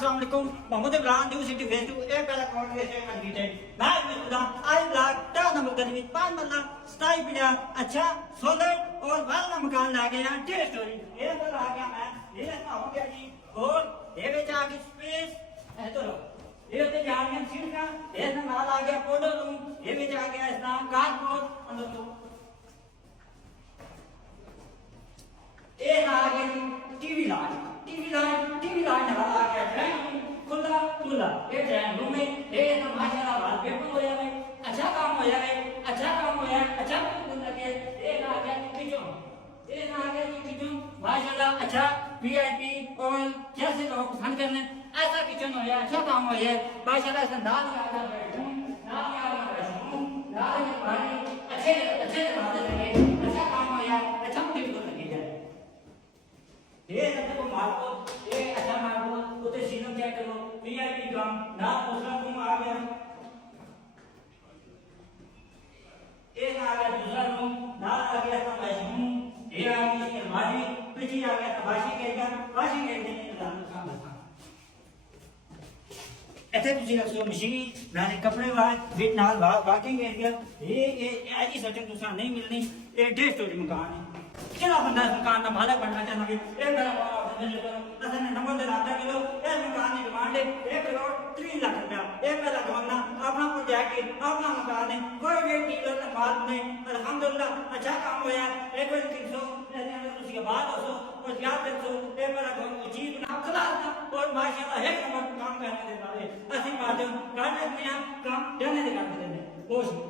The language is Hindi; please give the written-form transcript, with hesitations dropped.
अस्सलाम वालेकुम Mohammad Imran new city phase 2 A पहला कॉल में से अनलिमिटेड मैं मिस्टर आई ब्लॉक टा नंबर गली 5 मरला 27 पिया अच्छा सॉलिड और वाला मकान ला गया 1.5 स्टोरी ये तो आ गया मैं ये ना हो गया जी और ये बेच आ गई स्पेस है तो ये तो जा गया सीट का ये ना माल आ गया फोटो रूम ये बेच आ गया इस्लाम कार्डबोर्ड अंदर तो ये आ गया टीवी लाइन आ गया ड्राइंग खुला खुला ये ड्राइंग रूम में ये तो माशाल्लाह वॉलपेपर हो जाए अच्छा काम हो जाए अच्छा बिल्कुल लगे ये आ गया किचन माशाल्लाह अच्छा वीआईपी और जैसे लोग पसंद करने ऐसा किचन हो जाए अच्छा काम हो जाए माशाल्लाह इसमें दाल आ गया अच्छे बातें लगे अच्छा काम हो जाए अच्छा बिल्कुल लगे जाए ये सब को मार्को ये अच्छा मार्को उते सीनम चेक करो वीआईपी काम ना दूसरा रूम आ गया एक आ गया दूसरा रूम ना आ गया तो वॉशरूम ये आ गई अलमारी पीछे आ गया वाशिंग एरिया काम था ऐसे तुझे रखो मशीन नाले कपड़े वाश विद नाल वॉकिंग एरिया ये ऐसी सटन दूसरा नहीं मिलनी ये 1.5 स्टोरी मकान है कितना बंदा मकान का मालक बनना चाहता है ये मेरा असन नंबर दे लाता किलो ये मकान की डिमांड है 1 करोड़ 3 लाख रुपया ये मेरा गवना अपना प्रोजेक्ट अपना मकान है कोई भी डीलर का बात नहीं अल्हम्दुलिल्लाह अच्छा काम होया एक बार 300 उसके बाद 200 और क्या 300 ये मेरा घर जी बना खलास और माशाल्लाह एक नंबर काम करने दे वाले ऐसी बात है काम देने दे काम देने दे